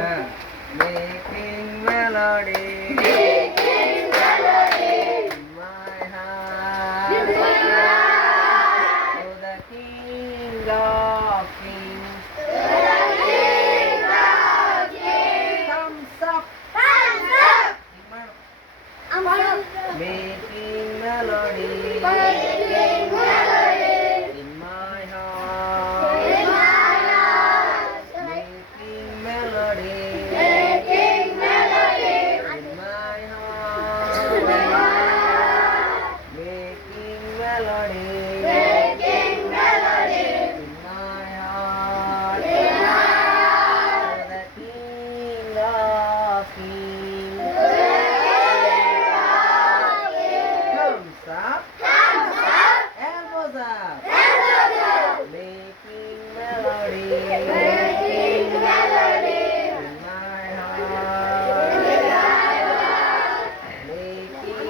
Making melody in my heart to the King of Kings. Thumbs up. Making melody in my heart. Making melody in my heart. Making melody in my heart. To the King of Kings. Thumbs up. Elbows up. Making melody in my heart. Making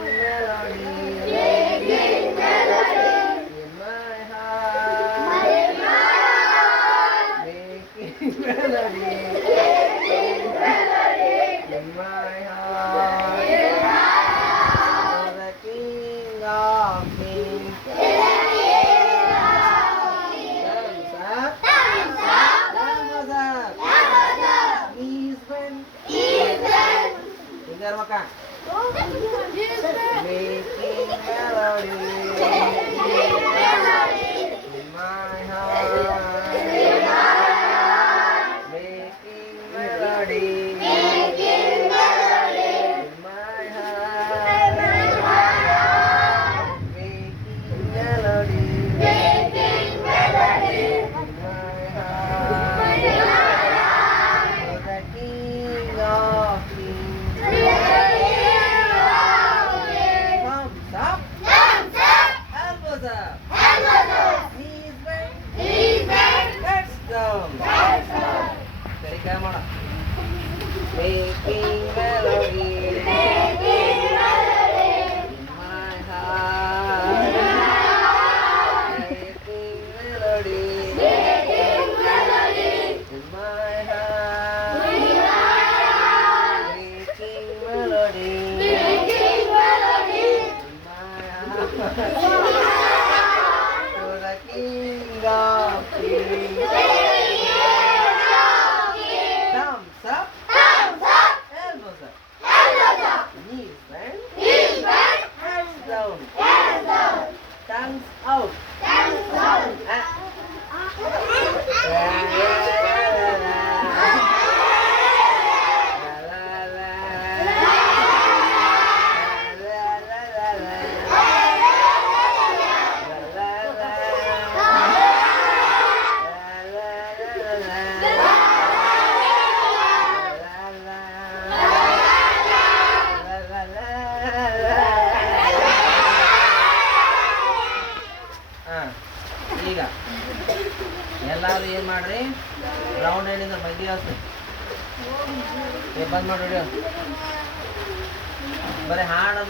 melody in my heart. Making melody in my heart. For the King of Kings. Thumbs up. Elbows up. Knees bent. Finger makan. Making melody in my heart. Making melody in my heart. Making melody in my heart. For the King of Kings. Thumbs up. Elbows up. Knees bent. Let's go. Very good, Mona. Making melody in my heart. Making melody in my heart. Making melody in my heart. To the King of Kings. Thumbs up. Elbows up. Knees bent. Hands down. Tongues out. ಈಗ ಎಲ್ಲರೂ ಏನು ಮಾಡ್ರಿ round ಹೇಳಿದ್ರೆ ಮಂದಿ ಹಾಸ್ರಿ ಬಂದ್ ಮಾಡಿ ಬರೀ ಹಾಡು